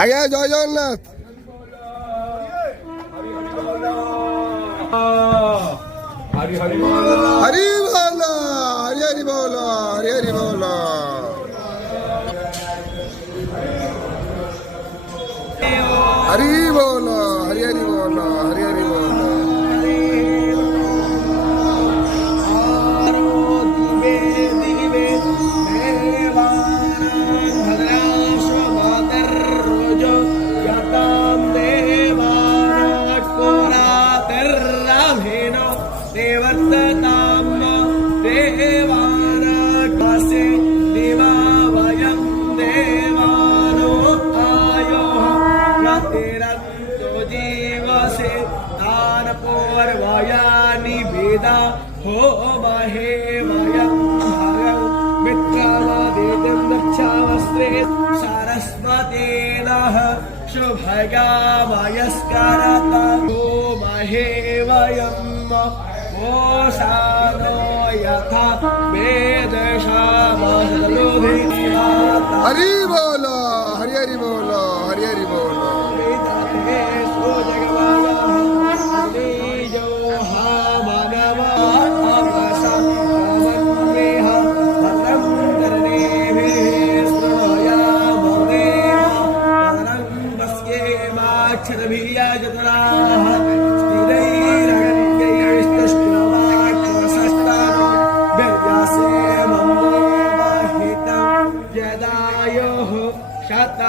আগে জয় জগন্নাথ। हरि हरि बोल, हरि बोल, हरि हरि बोल, हरि हरि बोल। हरि बोल, हरि हरि बोल, हरि हरि बोल। वेदा हो महे वयं भगं मित्रमदितं दक्षावस्त्रे सरस्वती नः शुभगा वयस्करत हो महे वयं ओषानो यथा वेदशामसलोभिनिवाता। हरि बोल, हरि हरि बोल, हरि हरि बोल। जदायो शत